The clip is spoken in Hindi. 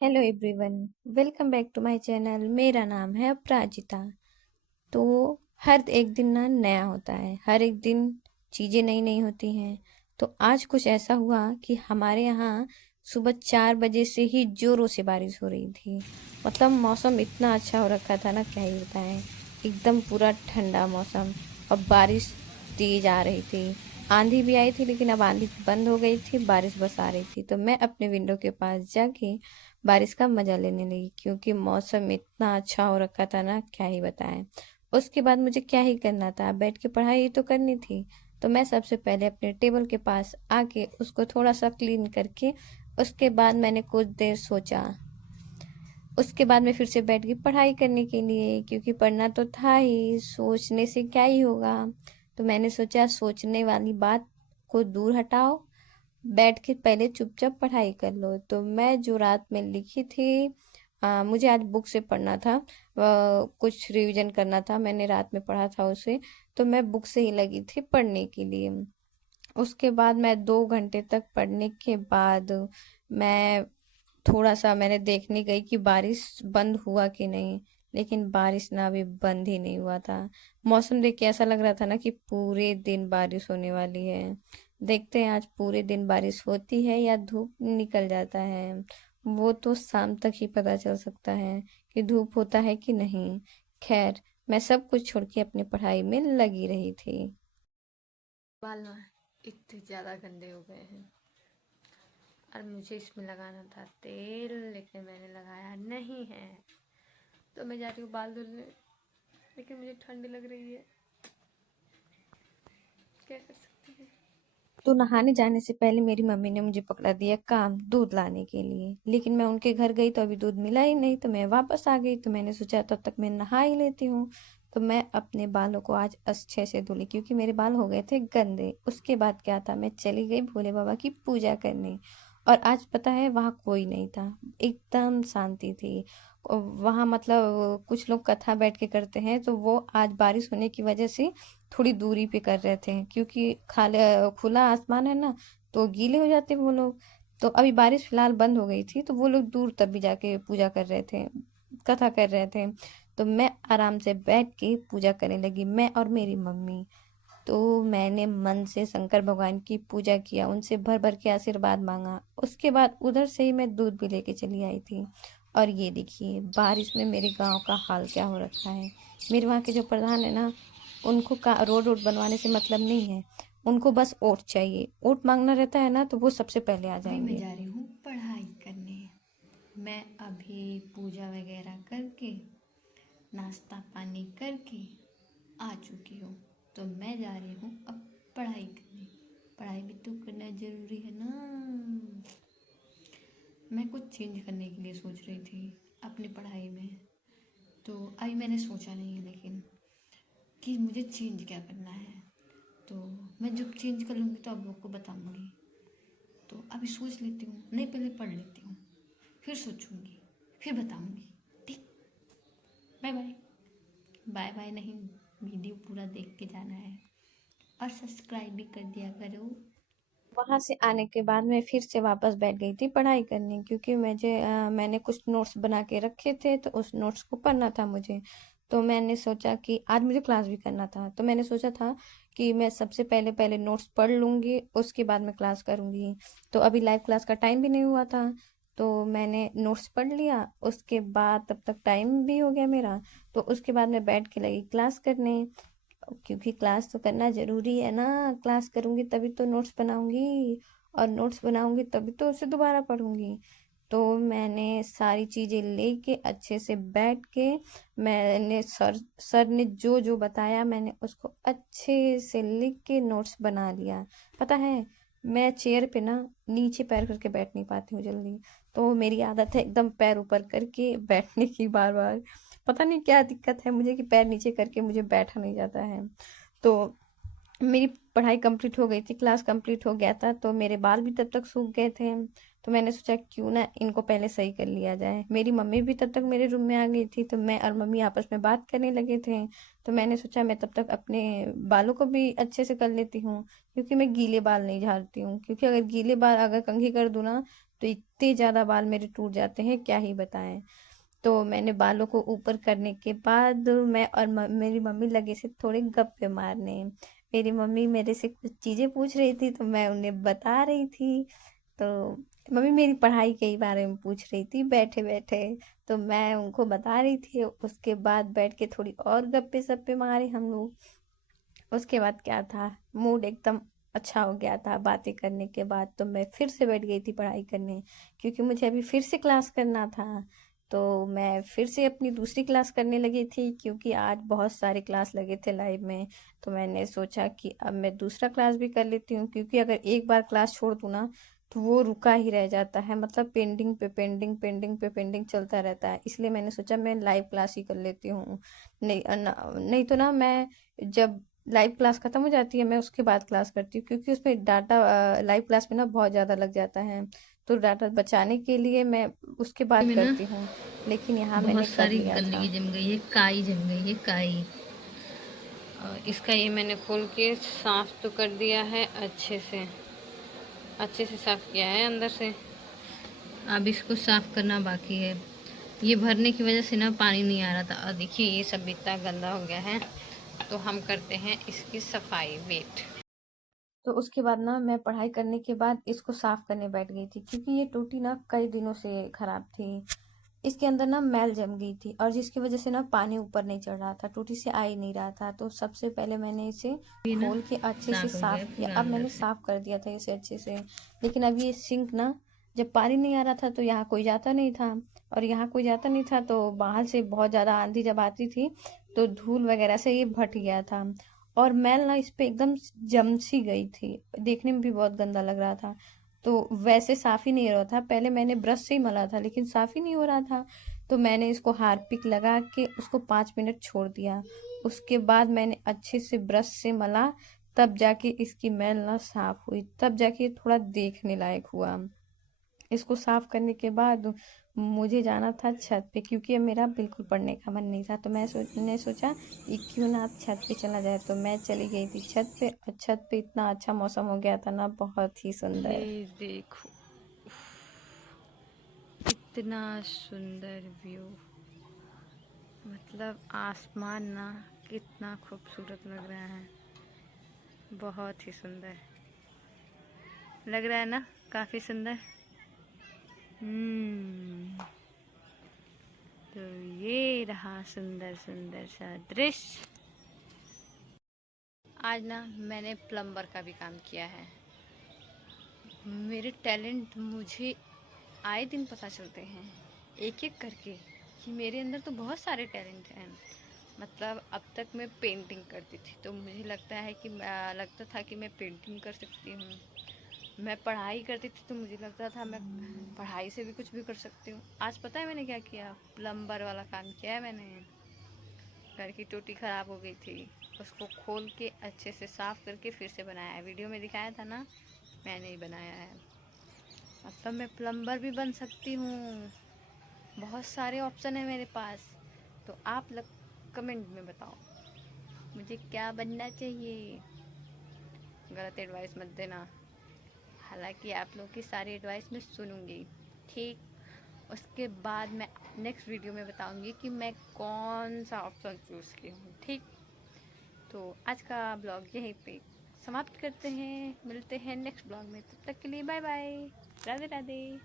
Hello everyone. Welcome back to my channel. मेरा नाम है अपराजिता। तो हर एक दिन ना नया होता है, हर एक दिन चीज़ें नई नई होती हैं। तो आज कुछ ऐसा हुआ कि हमारे यहाँ सुबह 4 बजे से ही जोरों से बारिश हो रही थी। मतलब मौसम इतना अच्छा हो रखा था ना, क्या ही बताएं। एकदम पूरा ठंडा मौसम और बारिश तेज आ रही थी। आंधी भी आई थी, लेकिन अब आंधी बंद हो गई थी, बारिश बस आ रही थी। तो मैं अपने विंडो के पास जाके बारिश का मजा लेने लगी, क्योंकि मौसम इतना अच्छा हो रखा था ना, क्या ही बताएं। उसके बाद मुझे क्या ही करना था, बैठ के पढ़ाई ही तो करनी थी। तो मैं सबसे पहले अपने टेबल के पास आके उसको थोड़ा सा क्लीन करके उसके बाद मैंने कुछ देर सोचा। उसके बाद मैं फिर से बैठ गई पढ़ाई करने के लिए, क्योंकि पढ़ना तो था ही, सोचने से क्या ही होगा। तो मैंने सोचा सोचने वाली बात को दूर हटाओ, बैठ के पहले चुपचाप पढ़ाई कर लो। तो मैं जो रात में लिखी थी, मुझे आज बुक से पढ़ना था, कुछ रिवीजन करना था, मैंने रात में पढ़ा था उसे। तो मैं बुक से ही लगी थी पढ़ने के लिए। उसके बाद मैं 2 घंटे तक पढ़ने के बाद मैं थोड़ा सा मैंने देखने गई कि बारिश बंद हुआ कि नहीं। लेकिन बारिश ना अभी बंद ही नहीं हुआ था। मौसम देख के ऐसा लग रहा था ना कि पूरे दिन बारिश होने वाली है। देखते हैं आज पूरे दिन बारिश होती है या धूप निकल जाता है। वो तो शाम तक ही पता चल सकता है कि धूप होता है कि नहीं। खैर, मैं सब कुछ छोड़ के अपनी पढ़ाई में लगी रही थी। बाल ना इतने ज़्यादा गंदे हो गए हैं और मुझे इसमें लगाना था तेल, लेकिन मैंने लगाया नहीं है। तो मैं जा रही हूँ बाल धुलने, लेकिन मुझे ठंड लग रही है। क्या कर सकते हैं। तो नहाने जाने से पहले मेरी मम्मी ने मुझे पकड़ा दिया काम दूध लाने के लिए, लेकिन मैं उनके घर गई तो अभी दूध मिला ही नहीं। तो मैं वापस आ गई, तो मैंने सोचा तब तक मैं नहा ही लेती हूँ। तो मैं अपने बालों को आज अच्छे से धुली, क्योंकि मेरे बाल हो गए थे गंदे। उसके बाद क्या था, मैं चली गई भोले बाबा की पूजा करने। और आज पता है वहाँ कोई नहीं था, एकदम शांति थी। वहाँ मतलब कुछ लोग कथा बैठ के करते हैं, तो वो आज बारिश होने की वजह से थोड़ी दूरी पे कर रहे थे, क्योंकि खाले खुला आसमान है ना, तो गीले हो जाते वो लोग। तो अभी बारिश फिलहाल बंद हो गई थी, तो वो लोग दूर तब भी जाके पूजा कर रहे थे, कथा कर रहे थे। तो मैं आराम से बैठ के पूजा करने लगी, मैं और मेरी मम्मी। तो मैंने मन से शंकर भगवान की पूजा किया, उनसे भर भर के आशीर्वाद मांगा। उसके बाद उधर से ही मैं दूध भी लेके चली आई थी। और ये देखिए बारिश में मेरे गांव का हाल क्या हो रखा है। मेरे वहाँ के जो प्रधान है ना, उनको का रोड वोड बनवाने से मतलब नहीं है। उनको बस वोट चाहिए, वोट मांगना रहता है ना, तो वो सबसे पहले आ अभी मैं जाएंगे। जा रही हूँ पढ़ाई करने। मैं अभी पूजा वगैरह करके, नाश्ता पानी करके आ चुकी हूँ। तो मैं जा रही हूँ अब पढ़ाई करने। पढ़ाई भी तो करना ज़रूरी है ना। मैं कुछ चेंज करने के लिए सोच रही थी अपनी पढ़ाई में। तो अभी मैंने सोचा नहीं है, लेकिन कि मुझे चेंज क्या करना है। तो मैं जब चेंज कर लूँगी तो आप लोग को बताऊँगी। तो अभी सोच लेती हूँ, नहीं पहले पढ़ लेती हूँ, फिर सोचूंगी, फिर बताऊँगी। ठीक। Bye bye. बाय बाय नहीं, वीडियो पूरा देख के जाना है और सब्सक्राइब भी कर दिया करो। वहां से आने के बाद मैं फिर से वापस बैठ गई थी पढ़ाई करने, क्योंकि मैंने कुछ नोट्स बना के रखे थे, तो उस नोट्स को पढ़ना था मुझे। तो मैंने सोचा कि आज मुझे क्लास भी करना था, तो मैंने सोचा था कि मैं सबसे पहले पहले नोट्स पढ़ लूंगी, उसके बाद मैं क्लास करूंगी। तो अभी लाइव क्लास का टाइम भी नहीं हुआ था, तो मैंने नोट्स पढ़ लिया। उसके बाद तब तक टाइम भी हो गया मेरा। तो उसके बाद मैं बैठ के लगी क्लास करने, क्योंकि क्लास तो करना जरूरी है ना। क्लास करूंगी तभी तो नोट्स बनाऊंगी, और नोट्स बनाऊंगी तभी तो उसे दोबारा पढ़ूंगी। तो मैंने सारी चीजें लेके अच्छे से बैठ के, मैंने सर सर ने जो जो बताया मैंने उसको अच्छे से लिख के नोट्स बना लिया। पता है, मैं चेयर पे ना नीचे पैर करके बैठ नहीं पाती हूँ जल्दी। तो मेरी आदत है एकदम पैर ऊपर करके बैठने की, बार बार। पता नहीं क्या दिक्कत है मुझे कि पैर नीचे करके मुझे बैठा नहीं जाता है। तो मेरी पढ़ाई कंप्लीट हो गई थी, क्लास कंप्लीट हो गया था, तो मेरे बाल भी तब तक सूख गए थे। तो मैंने सोचा क्यों ना इनको पहले सही कर लिया जाए। मेरी मम्मी भी तब तक मेरे रूम में आ गई थी, तो मैं और मम्मी आपस में बात करने लगे थे। तो मैंने सोचा मैं तब तक अपने बालों को भी अच्छे से कर लेती हूँ, क्योंकि मैं गीले बाल नहीं झाड़ती हूँ। क्योंकि अगर गीले बाल अगर कंघी कर दूँ ना, तो इतने ज़्यादा बाल मेरे टूट जाते हैं, क्या ही बताएं। तो मैंने बालों को ऊपर करने के बाद मैं और मेरी मम्मी लगे से थोड़े गप्पे मारने। मेरी मम्मी मेरे से कुछ चीज़ें पूछ रही थी तो मैं उन्हें बता रही थी। तो मम्मी मेरी पढ़ाई के ही बारे में पूछ रही थी बैठे बैठे, तो मैं उनको बता रही थी। उसके बाद बैठ के थोड़ी और गप्पे सप्पे मारे हम लोग। उसके बाद क्या था, मूड एकदम अच्छा हो गया था बातें करने के बाद। तो मैं फिर से बैठ गई थी पढ़ाई करने, क्योंकि मुझे अभी फिर से क्लास करना था। तो मैं फिर से अपनी दूसरी क्लास करने लगी थी, क्योंकि आज बहुत सारे क्लास लगे थे लाइव में। तो मैंने सोचा कि अब मैं दूसरा क्लास भी कर लेती हूँ, क्योंकि अगर एक बार क्लास छोड़ दूँ ना तो वो रुका ही रह जाता है, मतलब पेंडिंग पे पेंडिंग, पेंडिंग पे पेंडिंग चलता रहता है। इसलिए मैंने सोचा मैं लाइव क्लास ही कर लेती हूँ। नहीं तो ना, मैं जब लाइव क्लास खत्म हो जाती है मैं उसके बाद क्लास करती हूँ, क्योंकि उसमें डाटा लाइव क्लास में ना बहुत ज़्यादा लग जाता है। तो डाटा बचाने के लिए मैं उसके बाद में ना करती हूँ, लेकिन यहाँ बहुत मैंने कर सारी लिया था। गंदगी जम गई है, काई जम गई है, काई। और इसका ये मैंने खोल के साफ तो कर दिया है, अच्छे से साफ किया है अंदर से। अब इसको साफ करना बाकी है। ये भरने की वजह से ना पानी नहीं आ रहा था, और देखिए ये सब इतना गंदा हो गया है। तो हम करते हैं इसकी सफाई, वेट। तो उसके बाद ना मैं पढ़ाई करने के बाद इसको साफ करने बैठ गई थी, क्योंकि ये टूटी ना कई दिनों से खराब थी। इसके अंदर ना मैल जम गई थी, और जिसकी वजह से ना पानी ऊपर नहीं चढ़ रहा था, टूटी से आ ही नहीं रहा था। तो सबसे पहले मैंने इसे ये ना खोल के अच्छे से साफ हो गया साफ किया। पूरा अब अंदर मैंने से। साफ कर दिया था इसे अच्छे से। लेकिन अब ये सिंक ना, जब पानी नहीं आ रहा था तो यहाँ कोई जाता नहीं था, और यहाँ कोई जाता नहीं था तो बाहर से बहुत ज़्यादा आंधी जब आती थी तो धूल वगैरह से ये भट गया था। और मैल ना इस पे एकदम जम सी गई थी, देखने में भी बहुत गंदा लग रहा था। तो वैसे साफ ही नहीं हो रहा था, पहले मैंने ब्रश से ही मला था लेकिन साफ ही नहीं हो रहा था। तो मैंने इसको हार्पिक लगा के उसको 5 मिनट छोड़ दिया। उसके बाद मैंने अच्छे से ब्रश से मला, तब जाके इसकी मैल ना साफ हुई, तब जाके ये थोड़ा देखने लायक हुआ। इसको साफ करने के बाद मुझे जाना था छत पे, क्योंकि अब मेरा बिल्कुल पढ़ने का मन नहीं था। तो मैंने सोचा कि क्यों ना अब छत पे चला जाए। तो मैं चली गई थी छत पे, और छत पे इतना अच्छा मौसम हो गया था ना, बहुत ही सुंदर। ये देखो, इतना सुंदर व्यू, मतलब आसमान ना कितना खूबसूरत लग रहा है, बहुत ही सुंदर लग रहा है ना, काफी सुंदर। तो ये रहा सुंदर सुंदर सा दृश्य। आज ना मैंने प्लम्बर का भी काम किया है। मेरे टैलेंट मुझे आए दिन पता चलते हैं, एक एक करके, कि मेरे अंदर तो बहुत सारे टैलेंट हैं। मतलब अब तक मैं पेंटिंग करती थी तो मुझे लगता था कि मैं पेंटिंग कर सकती हूँ। मैं पढ़ाई करती थी तो मुझे लगता था मैं पढ़ाई से भी कुछ भी कर सकती हूँ। आज पता है मैंने क्या किया, प्लम्बर वाला काम किया है मैंने। घर की टूटी ख़राब हो गई थी, उसको खोल के अच्छे से साफ़ करके फिर से बनाया है। वीडियो में दिखाया था ना, मैंने ही बनाया है। मतलब मैं प्लम्बर भी बन सकती हूँ, बहुत सारे ऑप्शन है मेरे पास। तो आप लोग कमेंट में बताओ मुझे क्या बनना चाहिए। गलत एडवाइस मत देना, हालांकि आप लोगों की सारी एडवाइस मैं सुनूंगी, ठीक। उसके बाद मैं नेक्स्ट वीडियो में बताऊंगी कि मैं कौन सा ऑप्शन चूज़ की हूँ, ठीक। तो आज का ब्लॉग यहीं पे समाप्त करते हैं, मिलते हैं नेक्स्ट ब्लॉग में। तब तक के लिए बाय बाय, राधे राधे।